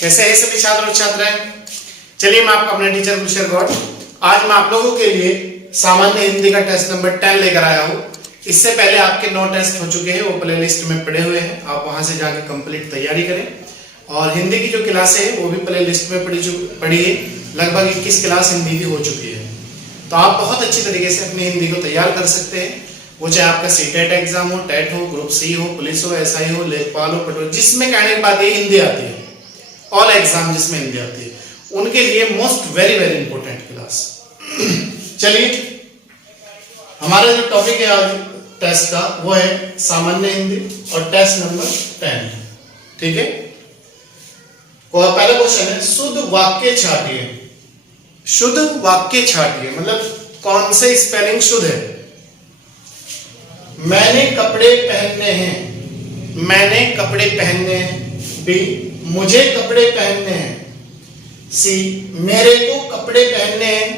कैसे हैं सभी छात्र और छात्राएं। चलिए मैं आपका अपना टीचर कुशल गौड़ आज मैं आप लोगों के लिए सामान्य हिंदी का टेस्ट नंबर 10 लेकर आया हूँ। इससे पहले आपके 9 टेस्ट हो चुके हैं, वो प्ले लिस्ट में पड़े हुए हैं, आप वहां से जाके कंप्लीट तैयारी करें। और हिंदी की जो क्लासें हैं वो भी प्ले लिस्ट में पड़ी है, लगभग 21 क्लास हिंदी की हो चुकी है। तो आप बहुत अच्छी तरीके से अपनी हिंदी को तैयार कर सकते हैं, वो चाहे आपका सीटेट एग्जाम हो, टेट हो, ग्रुप सी हो, पुलिस हो, एसआई हो, लेखपाल हो, पटवारी, जिसमें कहने की बात है हिंदी आती है, ऑल एग्जाम जिसमें हिंदी आती है उनके लिए most very very important class. चलिए हमारा जो टॉपिक है आज टेस्ट का वो है सामान्य हिंदी और टेस्ट नंबर 10। ठीक है, पहला क्वेश्चन है शुद्ध वाक्य छाटिए। शुद्ध वाक्य छाटिए मतलब कौन से स्पेलिंग शुद्ध है। मैंने कपड़े पहनने हैं, मैंने कपड़े पहनने हैं। बी मुझे कपड़े पहनने हैं। सी मेरे को कपड़े पहनने हैं।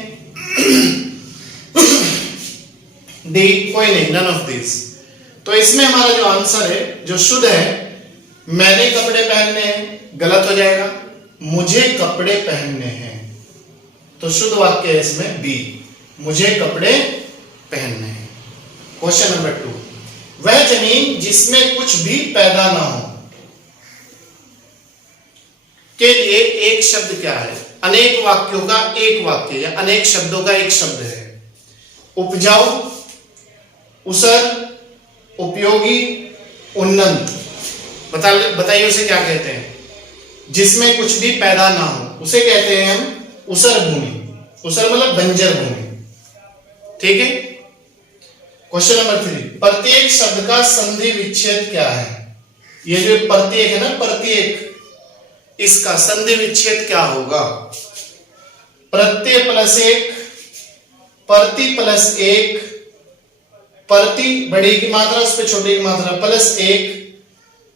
डी कोई नहीं, नन ऑफ दिस। तो इसमें हमारा जो आंसर है जो शुद्ध है, मैंने कपड़े पहनने हैं गलत हो जाएगा, मुझे कपड़े पहनने हैं। तो शुद्ध वाक्य है इसमें बी, मुझे कपड़े पहनने हैं। क्वेश्चन नंबर 2, वह जमीन जिसमें कुछ भी पैदा ना हो के लिए एक शब्द क्या है। अनेक वाक्यों का एक वाक्य या अनेक शब्दों का एक शब्द है। उपजाऊ, उसर, उपयोगी, उन्नत। बताइए उसे क्या कहते हैं। जिसमें कुछ भी पैदा ना हो उसे कहते हैं हम उसर भूमि। उसर मतलब बंजर भूमि। ठीक है। क्वेश्चन नंबर 3, प्रत्येक शब्द का संधि विच्छेद क्या है। ये जो प्रत्येक है ना, प्रत्येक, इसका संधि विच्छेद क्या होगा। प्रत्यय प्लस एक, प्रति प्लस एक, प्रति बड़ी की मात्रा उस पे छोटी की मात्रा प्लस एक,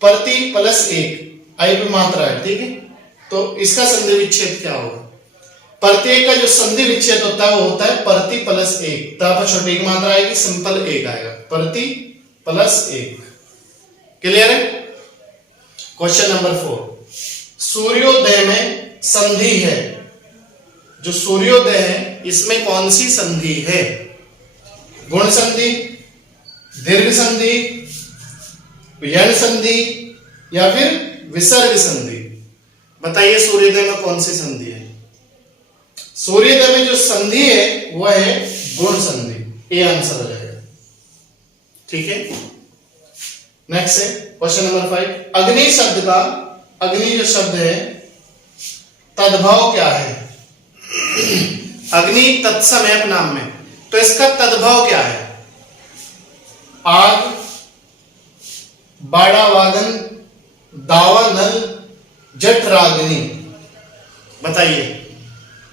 प्रति प्लस एक, आई पे मात्रा है। ठीक है, तो इसका संधि विच्छेद क्या होगा। प्रत्येक का जो संधि विच्छेद होता है वो होता है प्रति प्लस एक, तब छोटी की मात्रा आएगी, सिंपल एक आएगा, प्रति प्लस एक। क्लियर है। क्वेश्चन नंबर 4, सूर्योदय में संधि है। जो सूर्योदय है इसमें कौन सी संधि है। गुण संधि, दीर्घ संधि, यण संधि या फिर विसर्ग संधि। बताइए सूर्योदय में कौन सी संधि है। सूर्योदय में जो संधि है वह है गुण संधि, ये आंसर हो जाएगा। ठीक है। नेक्स्ट है क्वेश्चन नंबर 5, अग्नि शब्द का, अग्नि जो शब्द है तद्भव क्या है। अग्नि तत्सम है नाम में, तो इसका तद्भव क्या है। आग, बाड़ा वागन, दावा नल, जठराग्नि। बताइए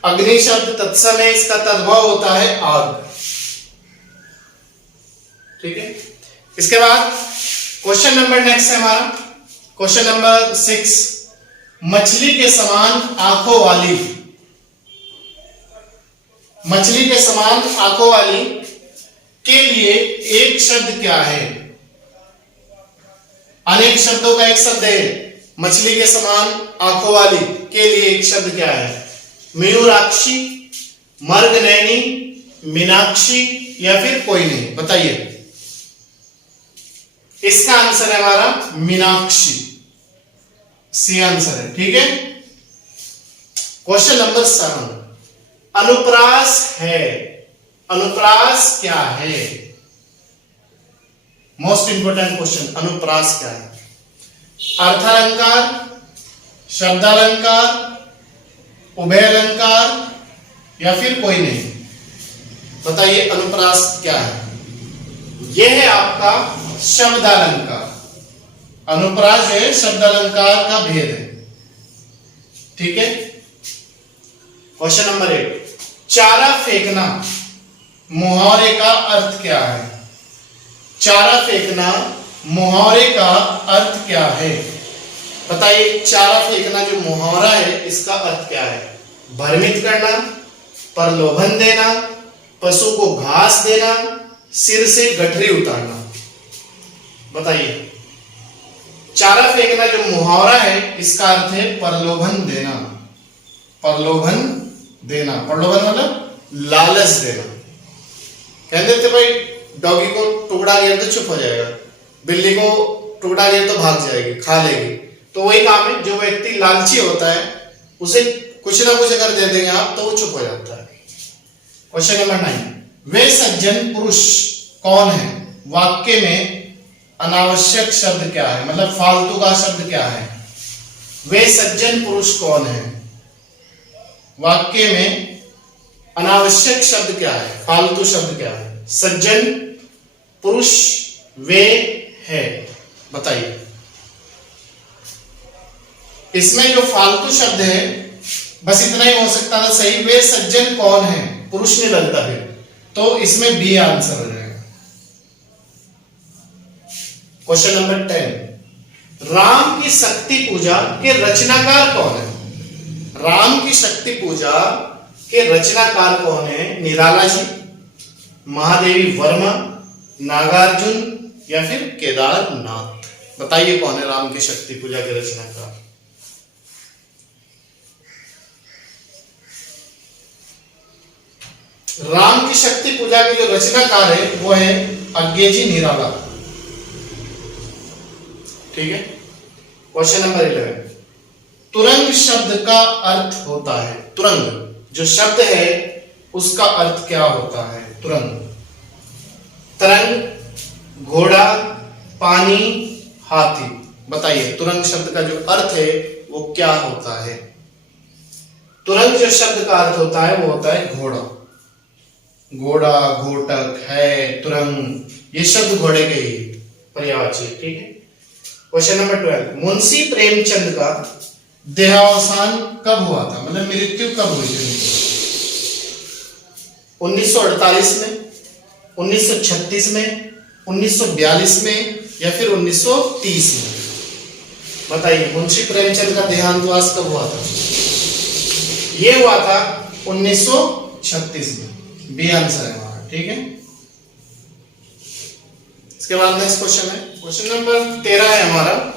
अग्नि शब्द तत्सम है, इसका तद्भव होता है आग। ठीक है। इसके बाद क्वेश्चन नंबर नेक्स्ट है हमारा क्वेश्चन नंबर 6, मछली के समान आंखों वाली। मछली के समान आंखों वाली के लिए एक शब्द क्या है। अनेक शब्दों का एक शब्द है। मछली के समान आंखों वाली के लिए एक शब्द क्या है। मयूराक्षी, मर्गनैनी, मीनाक्षी या फिर कोई नहीं। बताइए इसका आंसर है हमारा मीनाक्षी, सी आंसर है। ठीक है। क्वेश्चन नंबर 7, अनुप्रास है। अनुप्रास क्या है। मोस्ट इंपोर्टेंट क्वेश्चन, अनुप्रास क्या है। अर्थालंकार, शब्दालंकार, उभय अलंकार या फिर कोई नहीं। बताइए अनुप्रास क्या है। यह है आपका शब्दालंकार। अनुप्रास है शब्दालंकार का भेद है। ठीक है। क्वेश्चन नंबर 8, चारा फेंकना मुहावरे का अर्थ क्या है। चारा फेंकना मुहावरे का अर्थ क्या है। बताइए चारा फेंकना जो मुहावरा है इसका अर्थ क्या है। भ्रमित करना, प्रलोभन देना, पशु को घास देना, सिर से गठरी उतारना। बताइए चारा फेंकना जो मुहावरा है इसका अर्थ है प्रलोभन देना। प्रलोभन देना, प्रलोभन मतलब लालच देना। कहते थे भाई डॉगी को टुकड़ा गिर तो चुप हो जाएगा, बिल्ली को टुकड़ा गिर तो भाग जाएगी, खा लेगी। तो वही काम है, जो व्यक्ति लालची होता है उसे कुछ ना कुछ अगर दे देंगे आप तो वो चुप हो जाता है। क्वेश्चन नंबर 9, वे सज्जन पुरुष कौन है? वाक्य में अनावश्यक शब्द क्या है, मतलब फालतू का शब्द क्या है? वे सज्जन पुरुष कौन है? वाक्य में अनावश्यक शब्द क्या है, फालतू शब्द क्या है? सज्जन पुरुष वे है, बताइए। इसमें जो फालतू शब्द है बस इतना ही हो सकता था सही। वे सज्जन कौन है, पुरुष नहीं लगता है, तो इसमें बी आंसर हो जाएगा। क्वेश्चन नंबर 10, राम की शक्ति पूजा के रचनाकार कौन है? राम की शक्ति पूजा के रचनाकार कौन है? निराला जी, महादेवी वर्मा, नागार्जुन या फिर केदारनाथ? बताइए कौन है राम की शक्ति पूजा के रचनाकार? राम की शक्ति पूजा के जो रचनाकार है वो है अज्ञेयजी निराला। ठीक है। क्वेश्चन नंबर 11, तुरंग शब्द का अर्थ होता है। तुरंग जो शब्द है उसका अर्थ क्या होता है? तुरंग, तरंग, घोड़ा, पानी, हाथी। बताइए तुरंग शब्द का जो अर्थ है वो क्या होता है? तुरंग जो शब्द का अर्थ होता है वो होता है घोड़ा। घोड़ा, घोटक है, तुरंग, ये शब्द घोड़े के ही पर्यायवाची। ठीक है। क्वेश्चन नंबर 12, मुंशी प्रेमचंद का देहावसान कब हुआ था, मतलब मृत्यु कब हुई थी? 1948 में, 1936 में, 1942 में या फिर 1930 में? बताइए मुंशी प्रेमचंद का देहांतवास कब हुआ था? ये हुआ था 1936 में। बी आंसर है हमारा। ठीक है। इसके बाद नेक्स्ट क्वेश्चन है, क्वेश्चन नंबर 13 है हमारा,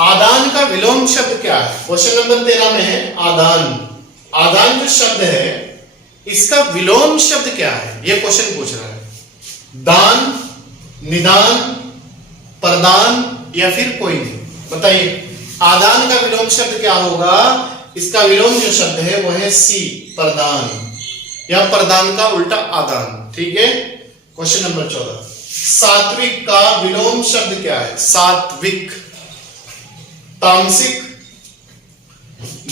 आदान का विलोम शब्द क्या है? क्वेश्चन नंबर 13 में है आदान। आदान जो शब्द है इसका विलोम शब्द क्या है? यह क्वेश्चन पूछ रहा है। दान, निदान, प्रदान या फिर कोई नहीं? बताइए आदान का विलोम शब्द क्या होगा? इसका विलोम जो शब्द है वो है सी, प्रदान, या प्रदान का उल्टा आदान। ठीक है। क्वेश्चन नंबर 14, सात्विक का विलोम शब्द क्या है? सात्विक, तामसिक,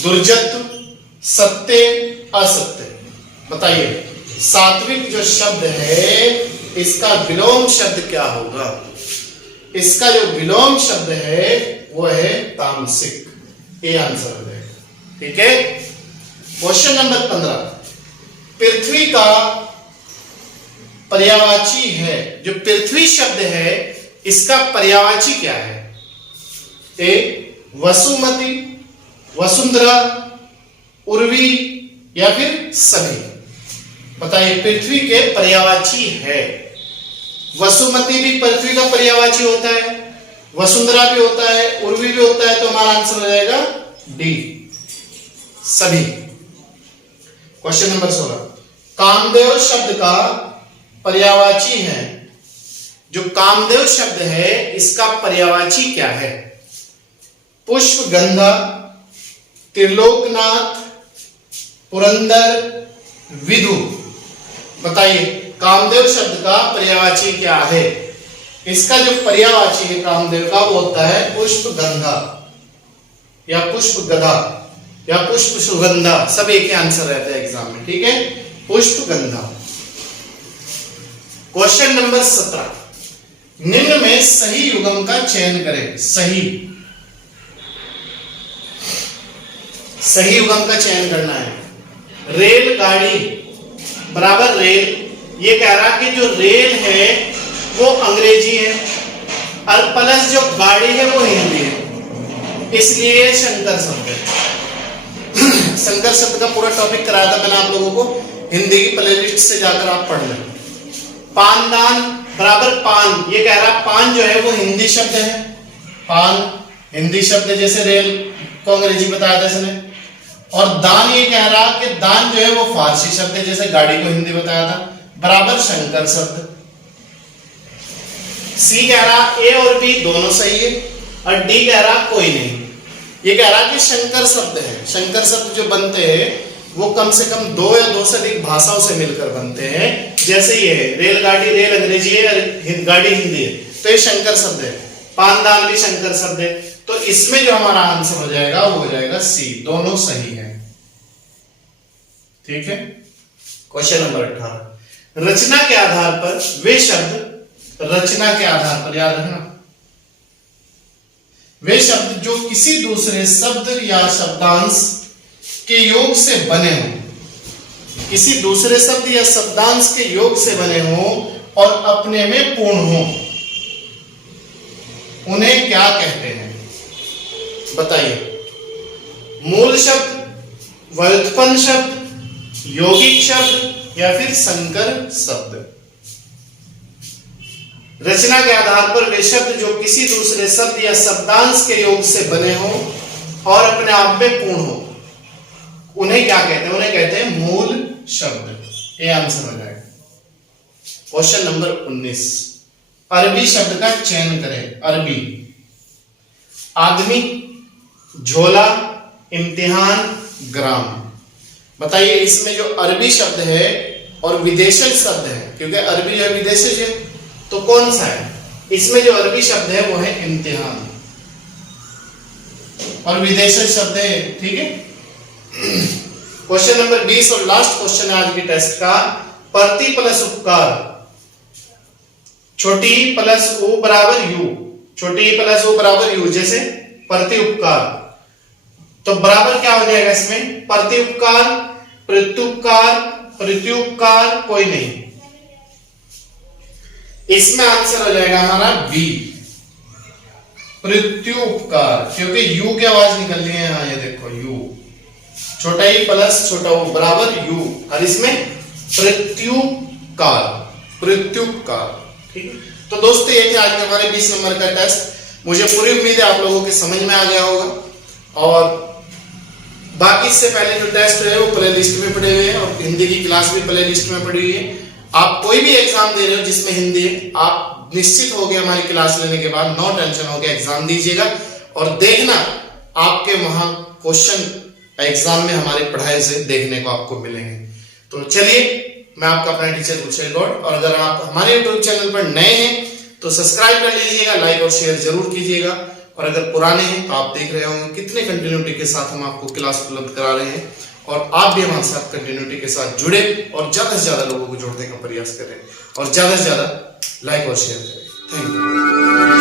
दुर्जत्व, सत्य, असत्य। बताइए सात्विक जो शब्द है इसका विलोम शब्द क्या होगा? इसका जो विलोम शब्द है वो है तामसिक। ये आंसर हो जाएगा। ठीक है। क्वेश्चन नंबर 15, पृथ्वी का पर्यायवाची है, जो पृथ्वी शब्द है इसका पर्यायवाची क्या है? ए वसुमती, वसुंधरा, उर्वी या फिर सभी? बताइए पृथ्वी के पर्यायवाची है। वसुमती भी पृथ्वी का पर्यायवाची होता है, वसुंधरा भी होता है, उर्वी भी होता है, तो हमारा आंसर हो जाएगा डी, सभी। क्वेश्चन नंबर 16, कामदेव शब्द का पर्यायवाची है। जो कामदेव शब्द है इसका पर्यायवाची क्या है? पुष्पगंधा, त्रिलोकनाथ, पुरंदर, विधु। बताइए कामदेव शब्द का पर्यायवाची क्या है? इसका जो पर्यायवाची है कामदेव का वो होता है पुष्पगंधा या पुष्पगधा या पुष्प सुगंधा। सब एक ही आंसर रहता है एग्जाम में। ठीक है, पुष्पगंधा। क्वेश्चन नंबर 17, निम्न में सही युग्म का चयन करें। सही युग्म का चयन करना है। रेलगाड़ी बराबर रेल, ये कह रहा कि जो रेल है वो अंग्रेजी है और प्लस जो गाड़ी है वो हिंदी है, इसलिए शंकर शब्द है। शंकर शब्द का पूरा टॉपिक कराया था मैंने आप लोगों को, हिंदी की प्लेलिस्ट से जाकर आप पढ़ लें। पानदान बराबर पान, ये कह रहा पान जो है वो हिंदी शब्द है, पान हिंदी शब्द है, जैसे रेल को अंग्रेजी बताया था इसने। और दान ये कह रहा कि दान जो है वो फारसी शब्द है, जैसे गाड़ी को हिंदी बताया था, बराबर शंकर शब्द। सी कह रहा ए और बी दोनों सही है, और डी कह रहा कोई नहीं। ये कह रहा कि शंकर शब्द है, शंकर शब्द जो बनते हैं वो कम से कम दो या दो से अधिक भाषाओं से मिलकर बनते हैं, जैसे ये है रेलगाड़ी, रेल अंग्रेजी है और गाड़ी हिंदी है, तो ये शंकर शब्द है। पानदान भी शंकर शब्द है, तो इसमें जो हमारा आंसर हो जाएगा वो हो जाएगा सी, दोनों सही है। ठीक है। क्वेश्चन नंबर 18, रचना के आधार पर वे शब्द, रचना के आधार पर याद रखना, वे शब्द जो किसी दूसरे शब्द या शब्दांश के योग से बने हो, किसी दूसरे शब्द या शब्दांश के योग से बने हो और अपने में पूर्ण हो, उन्हें क्या कहते हैं? बताइए। मूल शब्द, व्युत्पन्न शब्द, यौगिक शब्द या फिर संकर शब्द? रचना के आधार पर वे शब्द जो किसी दूसरे शब्द या शब्दांश के योग से बने हो और अपने आप में पूर्ण हो, उन्हें क्या कहते हैं? उन्हें कहते हैं मूल शब्द। ये आंसर हो जाएगा। क्वेश्चन नंबर 19, अरबी शब्द का चयन करें। अरबी, आदमी, झोला, इम्तिहान, ग्राम। बताइए इसमें जो अरबी शब्द है और विदेशज शब्द है, क्योंकि अरबी जो विदेशज है, तो कौन सा है? इसमें जो अरबी शब्द है वो है इम्तिहान और विदेशज शब्द है। ठीक है। क्वेश्चन नंबर 20 और लास्ट क्वेश्चन है आज के टेस्ट का, प्रति प्लस उपकार, छोटी प्लस ओ बराबर यू, छोटी प्लस ओ बराबर यू, जैसे प्रति उपकार, तो बराबर क्या हो जाएगा इसमें? प्रति उपकार, प्रत्युपकार, प्रत्युपकार, कोई नहीं। इसमें आंसर हो जाएगा हमारा बी, प्रत्युपकार, क्योंकि यू की आवाज निकल रही है यहां, ये देखो यू, छोटा ई प्लस छोटा ओ बराबर यू, और इसमें प्रत्युपकार, प्रत्युपकार। ठीक है। तो दोस्तों ये थे आज के हमारे 20 नंबर का टेस्ट। मुझे पूरी उम्मीद है आप लोगों के समझ में आ गया होगा, और बाकी इससे पहले जो टेस्ट है वो प्ले लिस्ट में पड़े हुए हैं और हिंदी की क्लास भी प्ले लिस्ट में पड़ी हुई है। आप कोई भी एग्जाम दे रहे हो जिसमें हिंदी है, आप निश्चित हो गया हमारी क्लास लेने के बाद नो टेंशन हो गया एग्जाम दीजिएगा, और देखना आपके वहां क्वेश्चन एग्जाम में हमारी पढ़ाई से देखने को आपको मिलेंगे। तो चलिए, मैं आपका अपना टीचर गुलशन गौड़, और अगर आप हमारे यूट्यूब चैनल पर नए हैं तो सब्सक्राइब कर लीजिएगा, लाइक और शेयर जरूर कीजिएगा, और अगर पुराने हैं तो आप देख रहे होंगे कितने कंटिन्यूटी के साथ हम आपको क्लास उपलब्ध करा रहे हैं, और आप भी हमारे साथ कंटिन्यूटी के साथ जुड़े और ज्यादा से ज्यादा लोगों को जोड़ने का प्रयास करें और ज्यादा से ज्यादा लाइक और शेयर करें। Thank you.